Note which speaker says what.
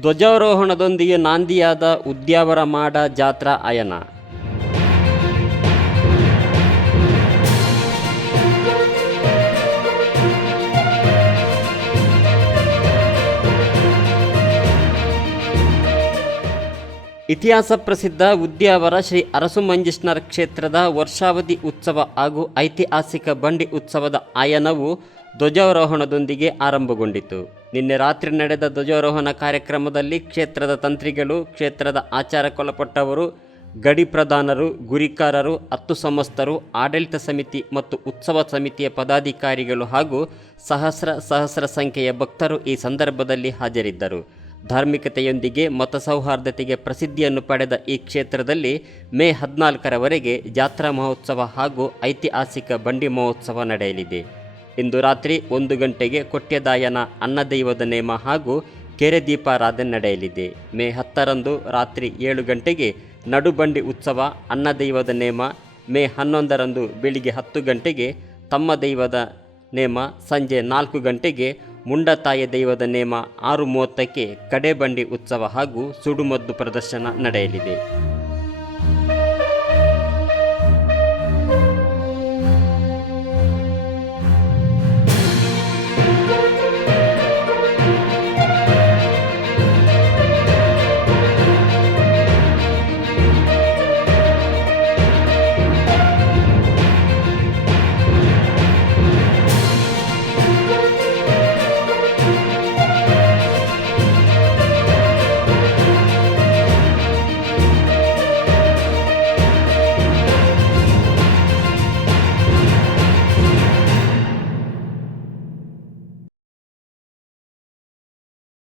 Speaker 1: ಧ್ವಜಾರೋಹಣದೊಂದಿಗೆ ನಾಂದಿಯಾದ ಉದ್ಯಾವರ ಮಾಡ ಜಾತ್ರಾ ಅಯನ. ಇತಿಹಾಸ ಪ್ರಸಿದ್ಧ ಉದ್ಯಾವರ ಶ್ರೀ ಅರಸು ಮಂಜೇಶ್ವರ ಕ್ಷೇತ್ರದ ವರ್ಷಾವಧಿ ಉತ್ಸವ ಹಾಗೂ ಐತಿಹಾಸಿಕ ಬಂಡಿ ಉತ್ಸವದ ಆಯನವು ಧ್ವಜಾರೋಹಣದೊಂದಿಗೆ ಆರಂಭಗೊಂಡಿತು. ನಿನ್ನೆ ರಾತ್ರಿ ನಡೆದ ಧ್ವಜಾರೋಹಣ ಕಾರ್ಯಕ್ರಮದಲ್ಲಿ ಕ್ಷೇತ್ರದ ತಂತ್ರಿಗಳು, ಕ್ಷೇತ್ರದ ಆಚಾರಕ್ಕೊಳಪಟ್ಟವರು ಗಡಿ ಪ್ರಧಾನರು, ಗುರಿಕಾರರು, ಹತ್ತು ಸಮಸ್ತರು, ಆಡಳಿತ ಸಮಿತಿ ಮತ್ತು ಉತ್ಸವ ಸಮಿತಿಯ ಪದಾಧಿಕಾರಿಗಳು ಹಾಗೂ ಸಹಸ್ರ ಸಹಸ್ರ ಸಂಖ್ಯೆಯ ಭಕ್ತರು ಈ ಸಂದರ್ಭದಲ್ಲಿ ಹಾಜರಿದ್ದರು. ಧಾರ್ಮಿಕತೆಯೊಂದಿಗೆ ಮತ ಸೌಹಾರ್ದತೆಗೆ ಪ್ರಸಿದ್ಧಿಯನ್ನು ಪಡೆದ ಈ ಕ್ಷೇತ್ರದಲ್ಲಿ ಮೇ ಹದಿನಾಲ್ಕರವರೆಗೆ ಜಾತ್ರಾ ಮಹೋತ್ಸವ ಹಾಗೂ ಐತಿಹಾಸಿಕ ಬಂಡಿ ಮಹೋತ್ಸವ ನಡೆಯಲಿದೆ. ಇಂದು ರಾತ್ರಿ ಒಂದು ಗಂಟೆಗೆ ಕೊಟ್ಯದಾಯನ ಅನ್ನದೈವದ ನೇಮ ಹಾಗೂ ಕೆರೆ ದೀಪಾರಾಧನೆ ನಡೆಯಲಿದೆ. ಮೇ ಹತ್ತರಂದು ರಾತ್ರಿ ಏಳು ಗಂಟೆಗೆ ನಡುಬಂಡಿ ಉತ್ಸವ ಅನ್ನದೈವದ ನೇಮ, ಮೇ ಹನ್ನೊಂದರಂದು ಬೆಳಿಗ್ಗೆ ಹತ್ತು ಗಂಟೆಗೆ ತಮ್ಮ ದೈವದ ನೇಮ, ಸಂಜೆ ನಾಲ್ಕು ಗಂಟೆಗೆ ಮುಂಡತಾಯ ದೈವದ ನೇಮ, ಆರು ಮೂವತ್ತಕ್ಕೆ ಕಡೆಬಂಡಿ ಉತ್ಸವ ಹಾಗೂ ಸುಡುಮದ್ದು ಪ್ರದರ್ಶನ ನಡೆಯಲಿದೆ.